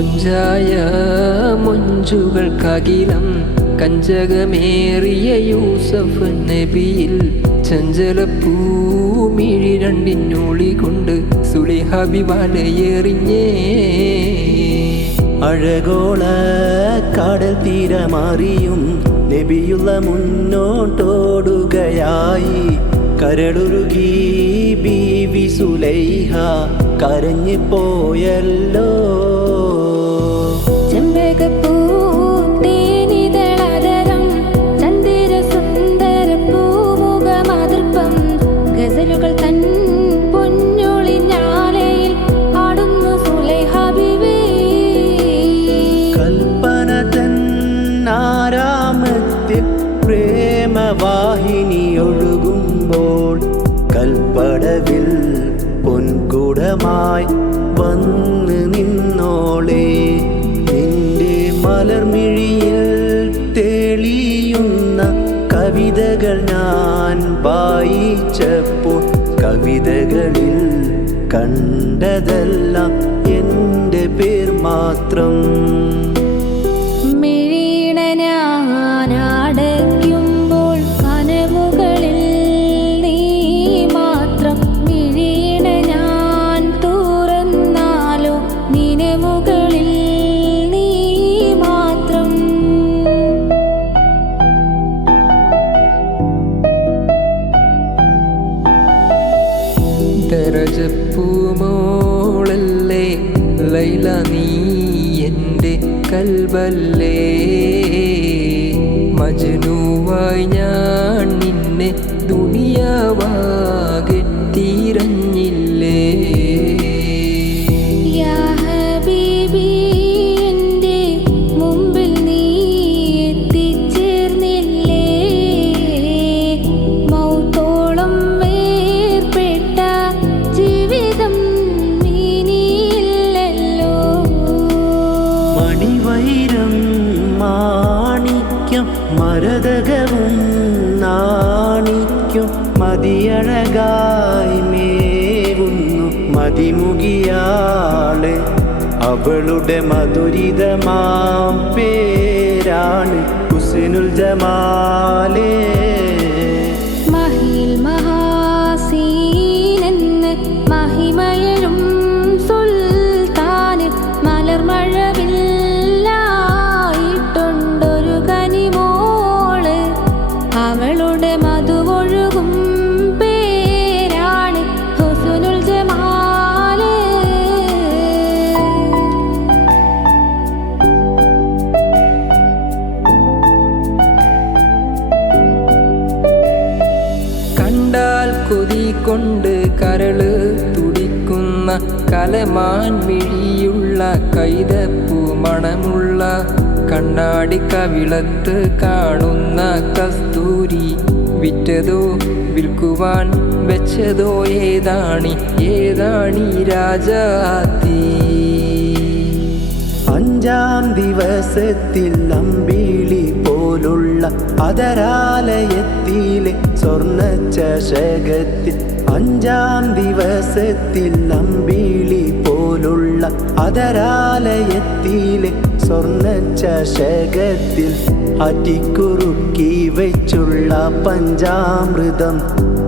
കൊഞ്ചായ മൊഞ്ചുകൾക്കകിലം കഞ്ചകമേറിയ യൂസഫ് നബിയിൽ ചഞ്ചലപ്പൂമിഴി രണ്ടിനുളി കൊണ്ട് സുളിഹബി വലയെറിഞ്ഞേ അഴകോള കടൽ തീരമാറിയും നബിയുള്ള മുന്നോട്ടോടുകയായി. കരളുരുകി ബീവി സുലൈഹ കരഞ്ഞു പോയല്ലോ. കവിതകൾ ഞാൻ വായിച്ചപ്പോൾ കവിതകളിൽ കണ്ടതെല്ലാം എന്റെ പേർ മാത്രം. കൽബല്ലേ മജനുവായി ഞാൻ നിന്നെ ദുനിയാവാകെ മാണിക്യം മരതകവും നാണിക്കും. മതിയഴകായി മേവുന്നു മതിമുകിയാൾ. അവളുടെ മധുരിതമാം പേരാണ് കുസിനുൽ ജമാലേ. കലമാൻ മിഴിയുള്ള കൈതപ്പൂ മണമുള്ള കണ്ണാടി കവിളത്ത് കാണുന്ന കസ്തൂരി വിറ്റതോ വിൽക്കുവാൻ വെച്ചതോ ഏതാണി? ഏതാണി രാജാത്തി അഞ്ചാം ദിവസത്തിൽ അമ്പിളി പോലുള്ള അതരാലയത്തിലെ സ്വർണ ചഷകത്തിൽ അഞ്ചാം ദിവസത്തിൽ അമ്പിളി പോലുള്ള അതരാലയത്തിലെ സ്വർണ ചഷകത്തിൽ അറ്റിക്കുറുക്കി വെച്ചുള്ള പഞ്ചാമൃതം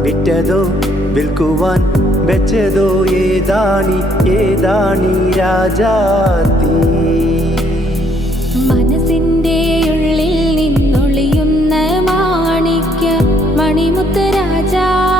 വിറ്റതോ വിൽക്കുവാൻ വെച്ചതോ ഏതാണി? ഏതാണി രാജാത്തി മണിമുത്ത് രാജാ.